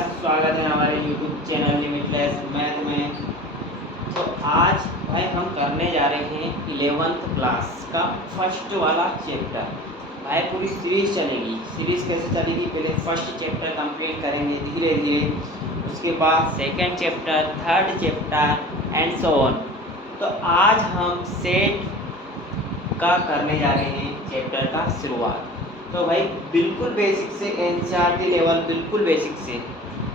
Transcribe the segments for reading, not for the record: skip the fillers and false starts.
स्वागत है हमारे YouTube चैनल लिमिटलेस मैथ में। तो आज भाई हम करने जा रहे हैं 11th क्लास का फर्स्ट वाला चैप्टर। भाई पूरी सीरीज चलेगी। सीरीज कैसे चलेगी, पहले फर्स्ट चैप्टर कंप्लीट करेंगे धीरे धीरे, उसके बाद second chapter, third chapter and so on. तो आज हम सेट का करने जा रहे हैं चैप्टर का शुरुआत। तो भाई बिल्कुल बेसिक से एनसीईआरटी लेवल, बिल्कुल बेसिक से,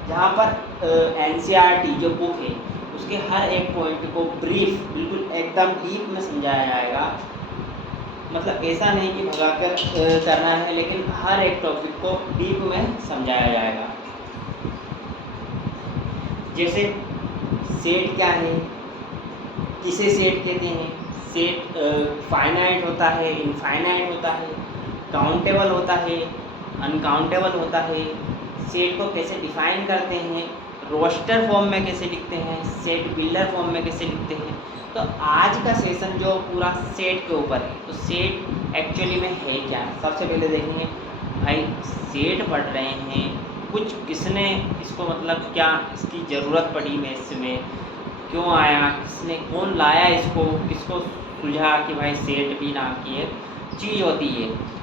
जहाँ पर एनसीईआरटी जो बुक है उसके हर एक पॉइंट को ब्रीफ, बिल्कुल एकदम डीप में समझाया जाएगा। मतलब ऐसा नहीं कि भगाकर करना है, लेकिन हर एक टॉपिक को डीप में समझाया जाएगा। जैसे सेट क्या है, किसे सेट कहते हैं, सेट फाइनाइट होता है, इनफाइनाइट होता है, काउंटेबल होता है, अनकाउंटेबल होता है, सेट को कैसे डिफाइन करते हैं, रोस्टर फॉर्म में कैसे लिखते हैं, सेट बिल्डर फॉर्म में कैसे लिखते हैं। तो आज का सेशन जो पूरा सेट के ऊपर है, तो सेट एक्चुअली में है क्या। सबसे पहले देखेंगे भाई सेट पढ़ रहे हैं, कुछ किसने इसको मतलब क्या इसकी ज़रूरत पड़ी मैथ्स में, क्यों आया, किसने कौन लाया इसको, किसको सुझा कि भाई सेट भी नाम की एक चीज़ होती है।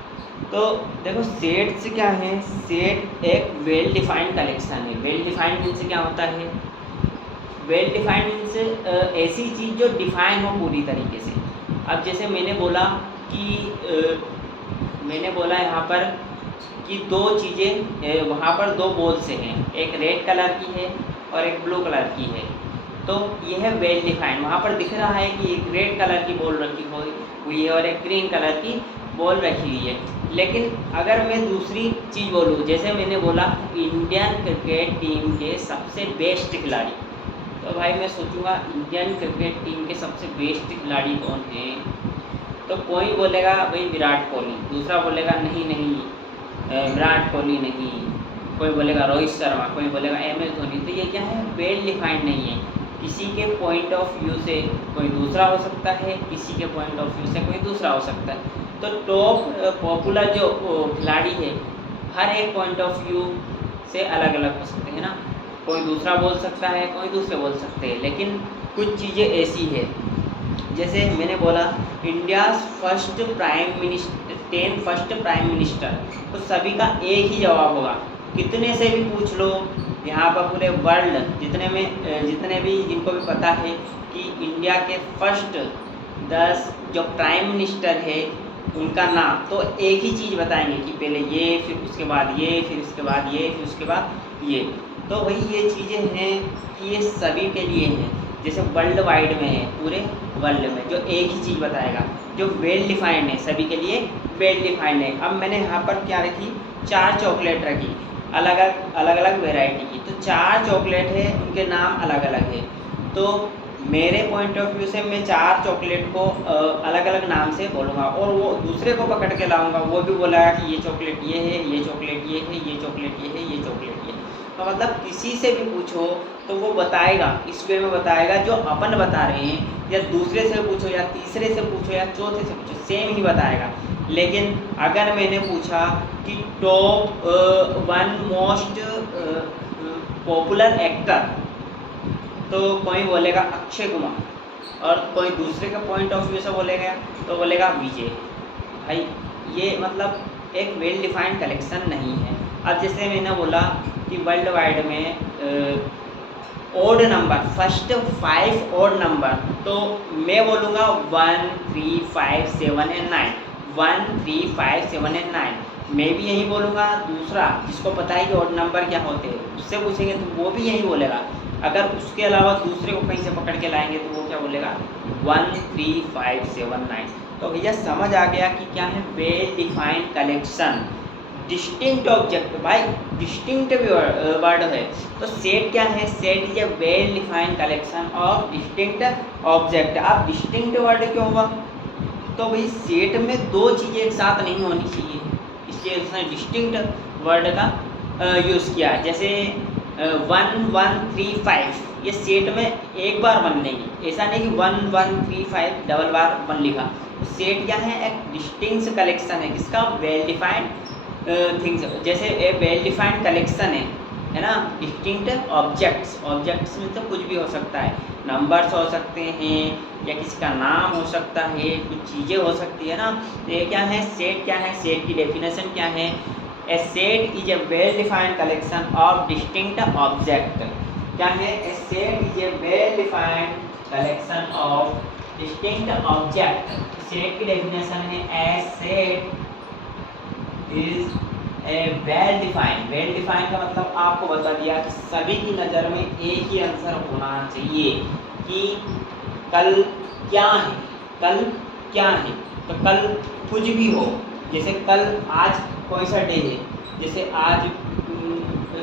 तो देखो सेट से क्या है, सेट एक वेल डिफाइंड कलेक्शन है। वेल डिफाइंड मीन्स क्या होता है, वेल डिफाइंड मीन्स ऐसी चीज़ जो डिफाइन हो पूरी तरीके से। अब जैसे मैंने बोला कि मैंने बोला यहाँ पर कि दो चीज़ें वहाँ पर दो बॉल से हैं, एक रेड कलर की है और एक ब्लू कलर की है। तो यह है वेल डिफाइंड। वहाँ पर दिख रहा है कि एक रेड कलर की बॉल रखी हुई है और एक ग्रीन कलर की बॉल रखी हुई है। लेकिन अगर मैं दूसरी चीज़ बोलूँ, जैसे मैंने बोला इंडियन क्रिकेट टीम के सबसे बेस्ट खिलाड़ी, तो भाई मैं सोचूंगा इंडियन क्रिकेट टीम के सबसे बेस्ट खिलाड़ी कौन है। तो कोई बोलेगा भाई विराट कोहली, दूसरा बोलेगा नहीं विराट कोहली नहीं, कोई बोलेगा रोहित शर्मा, कोई बोलेगा MS धोनी। तो ये क्या है, वेल डिफाइंड नहीं है। किसी के पॉइंट ऑफ व्यू से कोई दूसरा हो सकता है, किसी के पॉइंट ऑफ व्यू से कोई दूसरा हो सकता है। तो टॉप पॉपुलर जो खिलाड़ी है, हर एक पॉइंट ऑफ व्यू से अलग अलग हो सकते हैं ना। कोई दूसरा बोल सकता है, कोई दूसरे बोल सकते हैं, लेकिन कुछ चीज़ें ऐसी है। जैसे मैंने बोला इंडिया फर्स्ट प्राइम मिनिस्टर, तो सभी का एक ही जवाब होगा। कितने से भी पूछ लो, यहाँ पर पूरे वर्ल्ड जितने भी जिनको भी पता है कि इंडिया के फर्स्ट 10 जो प्राइम मिनिस्टर है उनका नाम, तो एक ही चीज़ बताएंगे कि पहले ये, फिर उसके बाद ये, फिर उसके बाद ये, फिर उसके बाद ये। तो वही ये चीज़ें हैं कि ये सभी के लिए हैं। जैसे वर्ल्ड वाइड में है, पूरे वर्ल्ड में जो एक ही चीज़ बताएगा, जो वेल डिफाइंड है, सभी के लिए वेल डिफाइंड है। अब मैंने यहाँ पर क्या रखी, 4 चॉकलेट रखी अलग अलग वैरायटी की। तो 4 चॉकलेट है, उनके नाम अलग अलग है। तो मेरे पॉइंट ऑफ व्यू से मैं 4 चॉकलेट को अलग अलग नाम से बोलूँगा, और वो दूसरे को पकड़ के लाऊंगा, वो भी बोलेगा कि ये चॉकलेट ये है, ये चॉकलेट ये है, ये चॉकलेट ये है, ये चॉकलेट ये। तो मतलब किसी से भी पूछो तो वो बताएगा, इस वे में बताएगा जो अपन बता रहे हैं, या दूसरे से पूछो, या तीसरे से पूछो, या चौथे से पूछो, सेम ही बताएगा। लेकिन अगर मैंने पूछा कि टॉप 1 मोस्ट पॉपुलर एक्टर, तो कोई बोलेगा अक्षय कुमार, और कोई दूसरे के पॉइंट ऑफ व्यू से बोलेगा तो बोलेगा विजय। भाई ये मतलब एक वेल डिफाइंड कलेक्शन नहीं है। अब जैसे मैंने बोला कि वर्ल्ड वाइड में odd number, first 5 odd number, तो मैं बोलूँगा 1 3 5 7 एंड 9, 1 3 5 7 एंड 9। मैं भी यही बोलूँगा। दूसरा जिसको पता है कि ओड नंबर क्या होते हैं, उससे पूछेंगे तो वो भी यही बोलेगा। अगर उसके अलावा दूसरे को कहीं से पकड़ के लाएंगे तो वो क्या बोलेगा, 1 3 5 7 9। तो भैया समझ आ गया कि क्या है well defined collection, distinct object. भाई डिस्टिंक्ट वर्ड है, तो सेट क्या है, set is a well defined collection of distinct object. अब डिस्टिंक्ट वर्ड क्यों हुआ, तो भाई सेट में दो चीज़ें एक साथ नहीं होनी चाहिए, इसलिए उसने डिस्टिंक्ट वर्ड का यूज़ किया। जैसे 1 1 3 5, ये सेट में एक बार बन लेंगी, ऐसा नहीं कि 1 1 3 5 डबल बार 1 लिखा। तो सेट क्या है, एक डिस्टिंक्ट कलेक्शन है, किसका, वेल डिफाइंड थिंग्स। जैसे ए वेल डिफाइंड कलेक्शन है, है ना। डिस्टिंक्ट ऑब्जेक्ट्स, ऑब्जेक्ट्स में तो कुछ भी हो सकता है, नंबर्स हो सकते हैं या किसी का नाम हो सकता है, कुछ चीज़ें हो सकती है ना। तो ये क्या है, सेट क्या है, सेट की डेफिनेशन क्या है, a set is a well defined collection of distinct object. क्या है, a set is a well defined collection of distinct object. Set की डेफिनेशन है a set is a well defined. Well defined का मतलब आपको बता दिया कि सभी की नज़र में एक ही आंसर होना चाहिए कि कल क्या है, कल क्या है। तो कल कुछ भी हो, जैसे कल आज कोई सा डे है, जैसे आज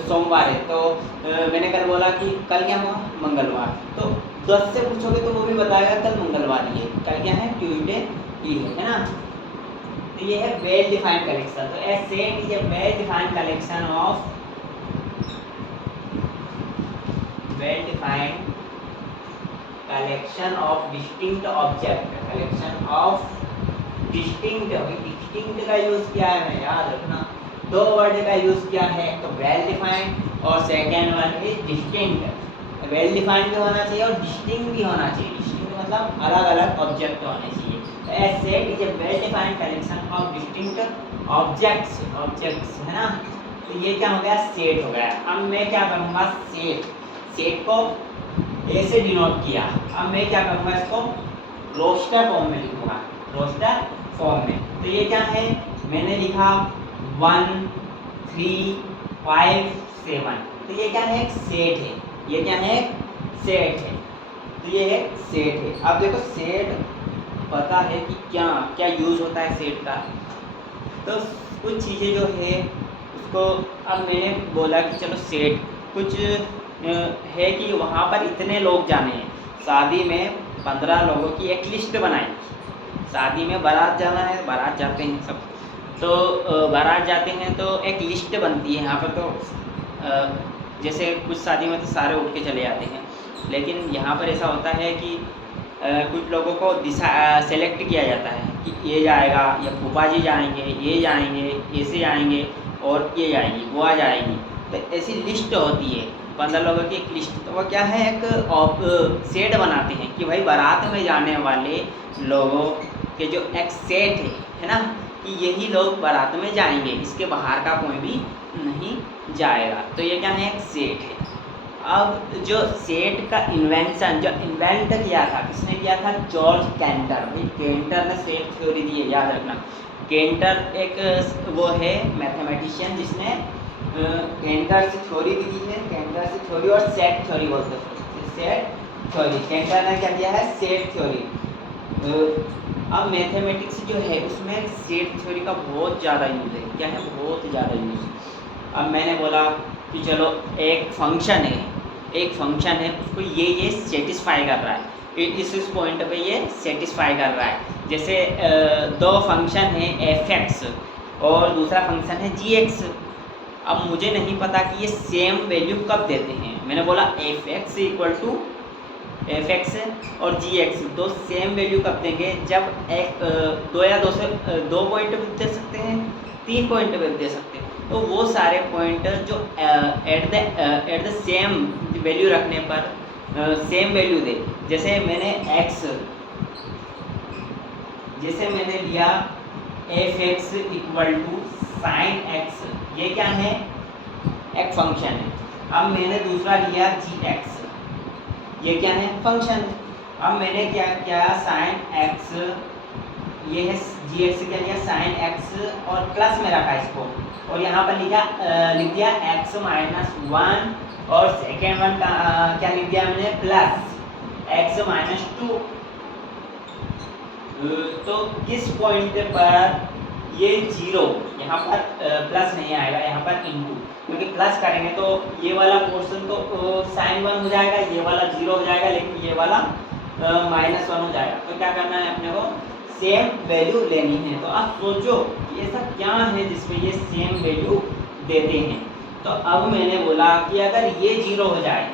सोमवार है, तो मैंने कल बोला कि कल क्या हुआ, मंगलवार। तो 10 से पूछोगे तो वो भी बताएगा कल मंगलवार ही है, कल क्या है, ट्यूसडे ही है ना। तो ये है वेल डिफाइंड कलेक्शन। तो a set is a well defined collection of, well defined collection of distinct object. Collection of distinct, distinct का यूज किया है, याद रखना, दो वर्ड का यूज किया है, तो वेल डिफाइंड और second one is distinct. Well defined भी होना चाहिए और डिस्टिंक्ट भी होना चाहिए। डिस्टिंक्ट मतलब अलग अलग ऑब्जेक्ट होने चाहिए। A set is a well-defined collection of distinct objects, objects है ना। तो ये क्या हो गया, सेट हो गया। अब मैं क्या करूँगा, सेट, सेट को ए से डिनोट किया। अब मैं क्या करूँगा, इसको रोस्टर फॉर्म में लिखूँगा, रोस्टर फॉर्म में। तो ये क्या है, मैंने लिखा 1 3 5 7। तो ये क्या है, एक सेट है। ये क्या है, सेट है। तो ये एक सेट है। अब देखो सेट पता है कि क्या क्या यूज़ होता है सेट का। तो कुछ चीज़ें जो है उसको, अब मैंने बोला कि चलो सेट कुछ है कि वहाँ पर इतने लोग जाने हैं, शादी में 15 लोगों की एक लिस्ट बनाई। शादी में बारात जाना है, बारात जाते हैं सब, तो बारात जाते हैं तो एक लिस्ट बनती है यहाँ पर। तो जैसे कुछ शादी में तो सारे उठ के चले जाते हैं, लेकिन यहाँ पर ऐसा होता है कि कुछ लोगों को सेलेक्ट किया जाता है कि ये जाएगा, या फूफा जी जाएंगे, ये जाएंगे, ऐसे आएंगे, और ये जाएंगी, वो आ जाएगी। तो ऐसी लिस्ट होती है 15 लोगों की एक लिस्ट। तो वो क्या है, एक सेट बनाते हैं कि भाई बारात में जाने वाले लोगों के जो एक सेट है ना, कि यही लोग बारात में जाएंगे, इसके बाहर का कोई भी नहीं जाएगा। तो ये क्या है, एक सेट है। अब जो सेट का इन्वेंशन, जो इन्वेंट किया था, किसने किया था, जॉर्ज कैंटर। भाई कैंटर ने सेट थ्योरी दी है, याद रखना। कैंटर एक वो है मैथमेटिशियन जिसने कैंटर से थ्योरी भी दी है। कैंटर से थ्योरी और सेट थ्योरी बोलते हैं, सेट थ्योरी। कैंटर ने क्या दिया है, सेट थ्योरी। अब मैथमेटिक्स जो है उसमें सेट थ्योरी का बहुत ज़्यादा यूज़ है। क्या है, बहुत ज़्यादा यूज़। अब मैंने बोला कि चलो एक फंक्शन है, एक फंक्शन है, उसको ये सेटिस्फाई कर रहा है, इस पॉइंट पे ये सेटिस्फाई कर रहा है। जैसे दो फंक्शन है f(x) और दूसरा फंक्शन है g(x). अब मुझे नहीं पता कि ये सेम वैल्यू कब देते हैं। मैंने बोला f(x) इक्वल टू f(x) और g(x) दो सेम वैल्यू कब देंगे, जब एक दो या दो से 2 पॉइंट भी दे सकते हैं, 3 पॉइंट भी दे सकते हैं। तो वो सारे पॉइंट जो एट द सेम वैल्यू रखने पर सेम वैल्यू दे। जैसे मैंने x, जैसे मैंने लिया f(x) equal to sin x, ये क्या है, एक फंक्शन है। अब मैंने दूसरा लिया g(x), ये क्या है, फंक्शन है। अब मैंने क्या किया, sin x, ये है g(x) क्या लिया, sin x और प्लस में रखा इसको, और यहाँ पर लिख दिया x माइनस 1, और सेकेंड वन का क्या लिख दिया मैंने, प्लस x माइनस 2। तो किस पॉइंट पर ये 0, यहाँ पर प्लस नहीं आएगा, यहाँ पर इनटू, क्योंकि प्लस करेंगे तो ये वाला पोर्शन तो sin 1 हो जाएगा, ये वाला 0 हो जाएगा, लेकिन ये वाला -1 हो जाएगा। तो क्या करना है अपने को, सेम वैल्यू लेनी है। तो आप सोचो कि ऐसा क्या है जिसमें ये सेम वैल्यू देते हैं। तो अब मैंने बोला कि अगर ये 0 हो जाए,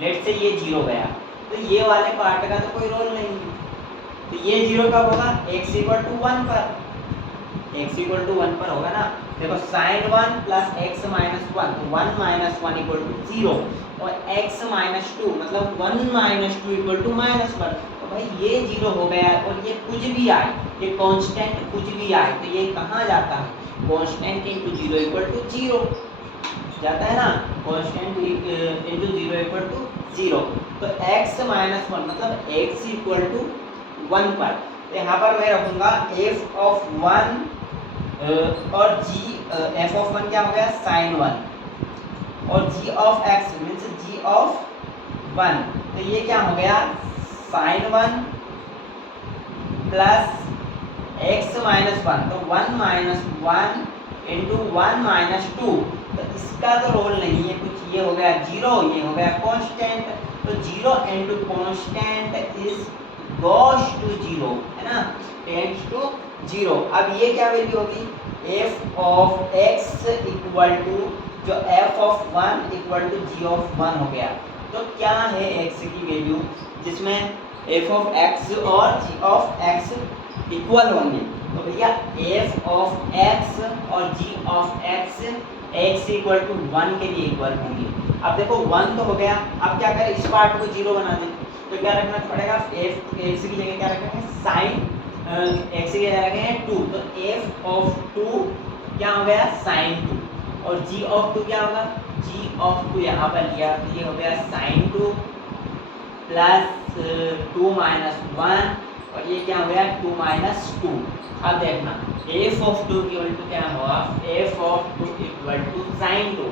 लेट से ये 0 गया, तो ये वाले पार्ट का तो कोई रोल नहीं है। तो ये 0 कब होगा, x इक्वल टू 1 पर, x इक्वल टू 1 पर होगा ना। देखो sin 1 प्लस x माइनस 1, तो 1 माइनस 1 इक्वल टू 0, और x माइनस 2 मतलब 1 माइनस 2 इक्वल टू माइनस 1। तो भाई ये 0 हो गया, और ये कुछ भी आए, ये कांस्टेंट कुछ भी आए तो ये कहाँ जाता है, कांस्टेंट इंटू 0 इक्वल टू 0 जाता है ना, कांस्टेंट इंटू 0 इक्वल टू 0। तो x माइनस 1 मतलब x इक्वल टू 1 पर, तो यहाँ पर मैं रखूँगा f ऑफ 1 और g f ऑफ 1 क्या हो गया sin 1, और g of x means g of 1, तो ये क्या हो गया sin 1 प्लस x माइनस 1, तो 1 माइनस 1 इंटू 1 माइनस 2, तो इसका तो रोल नहीं है कुछ, ये हो गया 0, ये हो गया कांस्टेंट, तो 0 into constant is goes to 0, है ना, टेंड्स टू 0। अब ये क्या वैल्यू होगी, f of x equal to जो f of 1 equal to g of 1 हो गया। तो क्या है x की वैल्यू जिसमें f ऑफ x और g ऑफ x इक्वल होंगे, तो भैया f ऑफ x और g of x equal to 1 के लिए इक्वल होंगे। अब देखो 1 तो हो गया, अब क्या करें, इस पार्ट को 0 बना दें, तो क्या रखना पड़ेगा, f x की जगह क्या रखेंगे sin x की जगह रखेंगे 2, तो f ऑफ 2 क्या हो गया sin 2, और g ऑफ 2 क्या होगा, g ऑफ 2 यहाँ पर लिया तो ये हो गया sin 2 प्लस 2 माइनस 1, और ये क्या हो गया 2 माइनस 2। अब देखना f ऑफ 2 इक्वल टू क्या होगा, f of 2 equal to sin 2,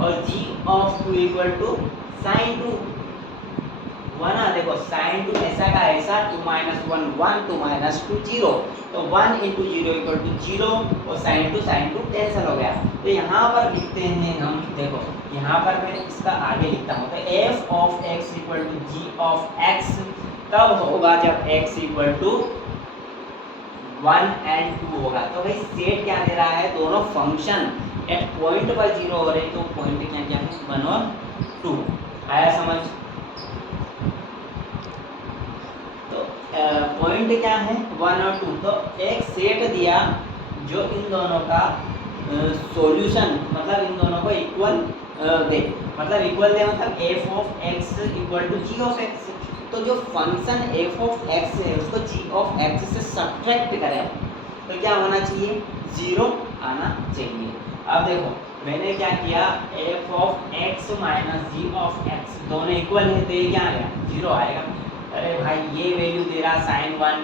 और g of 2 equal to sin 2 हुआ ना। देखो sin 2 ऐसा का ऐसा, 2 माइनस 1 1, 2 माइनस 2 0, तो 1 इंटू 0 इक्वल टू 0, और sin 2 कैंसिल हो गया। तो यहाँ पर लिखते हैं हम, देखो यहाँ पर मैं इसका आगे लिखता हूँ, तो f of x equal to g of x तब होगा जब x इक्वल टू 1 and 2 होगा। तो भाई सेट क्या दे रहा है, दोनों फंक्शन एट पॉइंट पर 0 हो रहे, तो पॉइंट क्या क्या है 1 और 2, आया समझ। तो पॉइंट क्या है 1 और 2, तो एक सेट दिया जो इन दोनों का सॉल्यूशन मतलब इन दोनों को इक्वल दे, मतलब इक्वल दे मतलब f of x equal to g of x। तो जो फंक्शन f ऑफ x है उसको g ऑफ x से सब्ट्रैक्ट करें तो क्या होना चाहिए, 0 आना चाहिए। अब देखो मैंने क्या किया, f of x minus g of x दोनों इक्वल है, तो ये क्या आएगा 0 आएगा। अरे भाई ये वैल्यू दे रहा sin 1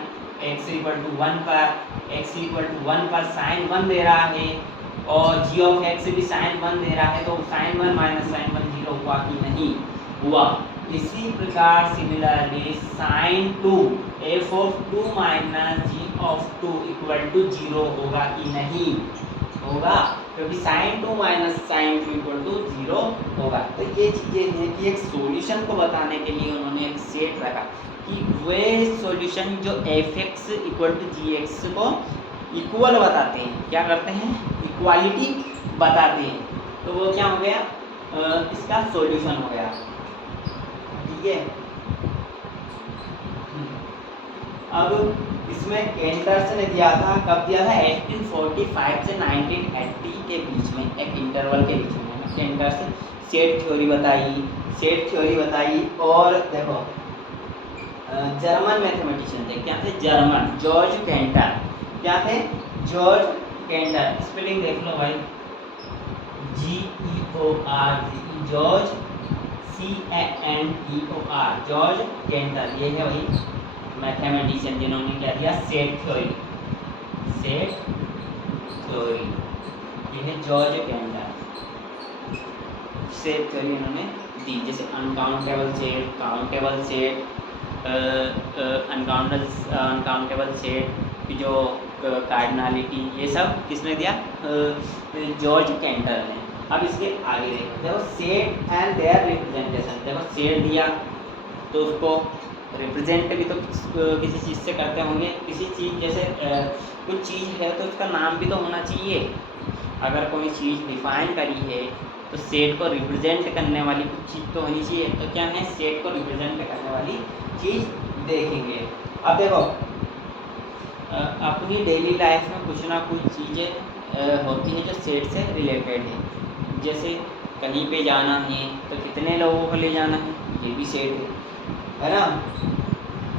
x इक्वल टू 1 पर, x इक्वल टू 1 पर sin 1 दे रहा है, और g ऑफ x भी sin 1 दे रहा है, तो sin 1 माइनस sin 1 0 हुआ कि नहीं हुआ। इसी प्रकार similarly sin 2 f of 2 minus g of 2 equal to 0 होगा कि नहीं होगा, क्योंकि sin 2 minus sin 2 equal to 0 होगा। तो ये चीज़ें हैं कि एक सॉल्यूशन को बताने के लिए उन्होंने एक सेट रखा कि वे सॉल्यूशन जो f(x) इक्वल टू g(x) को इक्वल बताते हैं, क्या करते हैं, इक्वालिटी बताते हैं, तो वो क्या हो गया, इसका सॉल्यूशन हो गया, ठीक है। अब इसमें कैंटर्स ने दिया था, कब दिया था, 1845 से 1980 के बीच में, एक इंटरवल के बीच में कैंटर्स सेट थ्योरी बताई। और देखो जर्मन मैथमेटिशियन थे, क्या थे, जर्मन जॉर्ज कैंटर, क्या थे, जॉर्ज कैंटर, स्पेलिंग देख लो भाई, GEORG, George CANTOR, George canter, ये है वही मैथमेटिशियन जिन्होंने क्या दिया, सेट थ्योरी, ये है जॉर्ज कैंटर, सेट थ्योरी इन्होंने दी, जैसे uncountable set, countable set, uncountable set की जो कार्डिनलिटी, ये सब किसने दिया, जॉर्ज कैंटर ने। अब इसके आगे देखो सेट एंड देयर रिप्रेजेंटेशन, देखो सेट दिया तो उसको रिप्रेजेंट भी तो किसी चीज़ से करते होंगे, किसी चीज़ जैसे कुछ चीज़ है तो उसका नाम भी तो होना चाहिए। अगर कोई चीज़ डिफाइन करी है तो सेट को रिप्रेजेंट करने वाली कुछ चीज़ तो होनी चाहिए, तो क्या है, सेट को रिप्रेजेंट करने वाली चीज़ देखेंगे। अब देखो अपनी डेली लाइफ में कुछ ना कुछ चीज़ें होती है जो सेट से रिलेटेड है। जैसे कहीं पे जाना है तो कितने लोगों को ले जाना है, ये भी सेट है ना।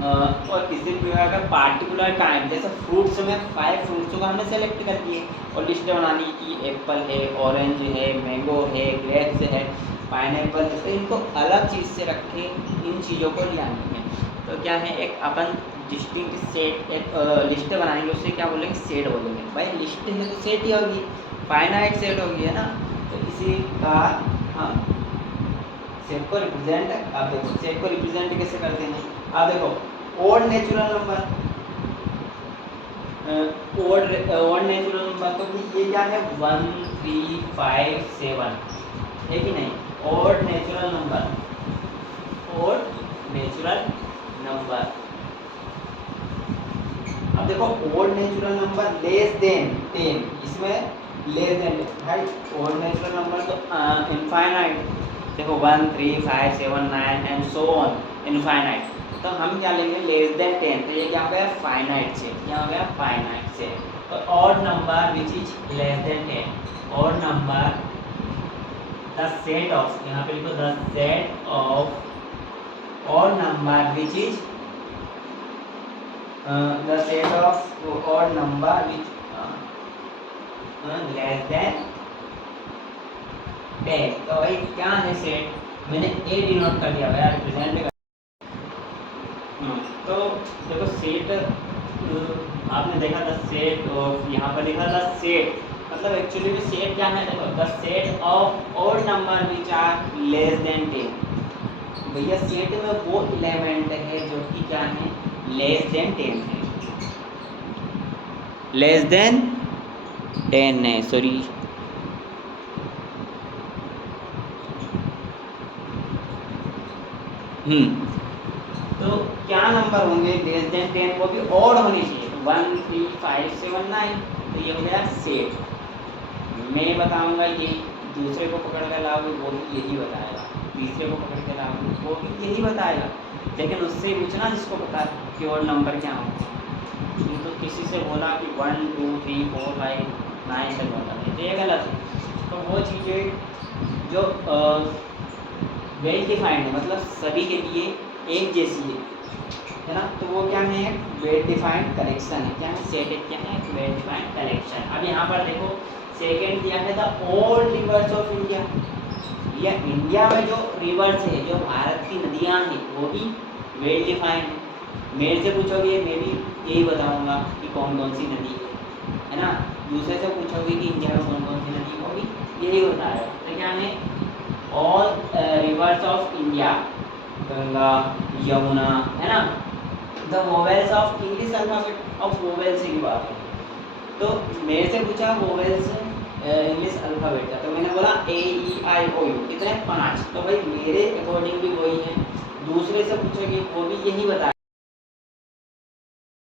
और किसी प्रकार का पार्टिकुलर टाइम, जैसे फ्रूट्स में 5 फ्रूट्सों को हमने सेलेक्ट कर दिए और लिस्ट बनानी कि एप्पल है, ऑरेंज है, मैंगो है, ग्रेप्स है, पाइनएप्पल है, तो इनको अलग चीज़ से रखें, इन चीज़ों को ले आनी है। तो क्या है, एक अपन डिस्टिंक्ट सेट, एक लिस्ट बनाएंगे, उससे क्या बोलेंगे, सेट बोलेंगे। भाई लिस्ट है तो सेट ही होगी, फाइनाइट सेट होगी, है ना। तो इसी का हम सेट को रिप्रेजेंट, आप देखो सेट को रिप्रेजेंट कैसे करते हैं। आप देखो odd natural number, odd natural number, तो ये क्या है 1 3 5 7 है कि नहीं। Odd natural number, odd natural number. अब देखो odd natural number less than 10, इसमें लेस देन भाई ओड नेचुरल नंबर तो इनफाइनाइट, देखो 1 3 5 7 9 एंड सो ऑन इनफाइनाइट। तो हम क्या लेंगे, लेस देन 10, तो ये क्या हो गया, फाइनाइट से, क्या हो गया, फाइनाइट से। तो odd number which is less than 10, odd number the set of, यहाँ पे लिखो the set of odd number which is the set of odd number which less than 10। तो भाई क्या है सेट, मैंने ए डिनोट कर दिया भाई, रिप्रेजेंट कर। तो देखो सेट आपने देखा था सेट ऑफ, यहाँ पर लिखा था सेट, मतलब एक्चुअली में सेट क्या है, देखो the set of odd number which are less than 10। भैया सेट में वो एलिमेंट है जो कि क्या है, लेस देन 10 है, लेस देन 10 है, सॉरी तो क्या नंबर होंगे लेस देन 10, वो भी ऑड होनी चाहिए, 1 3 5 7 9। तो ये हो गया सेट। मैं बताऊंगा ये, दूसरे को पकड़ कर लाओगे वो भी यही बताएगा, तीसरे को पकड़ के लाओगे वो भी यही बताएगा, लेकिन उससे पूछना जिसको पता है कि और नंबर क्या होंगे। तो किसी से बोला कि 1 2 3 4 5 9 तक बता दें, तो ये गलत है। तो वो चीज़ें जो वेल डिफाइंड है, मतलब सभी के लिए एक जैसी है ना, तो वो क्या है, वेल डिफाइंड कलेक्शन है। क्या है, सेट क्या है, वेल डिफाइंड कलेक्शन। अब यहाँ पर देखो सेकेंड दिया है the old reverse of India, या इंडिया में जो रिवर्स है, जो भारत की नदियाँ हैं वो भी वेल डिफाइंड है। मेरे से पूछोगे मैं भी यही बताऊंगा कि कौन कौन सी नदी है ना, दूसरे से पूछोगे कि इंडिया में कौन कौन सी नदी, वो भी यही बताएगा। तो क्या है, all reverse of India, Ganga Yamuna, है ना। The vowels of English alphabet, अब वोवेल से की बात है, तो मेरे से पूछा वोवेल्स इंग्लिश अल्फाबेट का, तो मैंने बोला AEIOU, कितने 5। तो भाई मेरे अकॉर्डिंग भी वही है, दूसरे से पूछोगे वो भी यही बताएगा।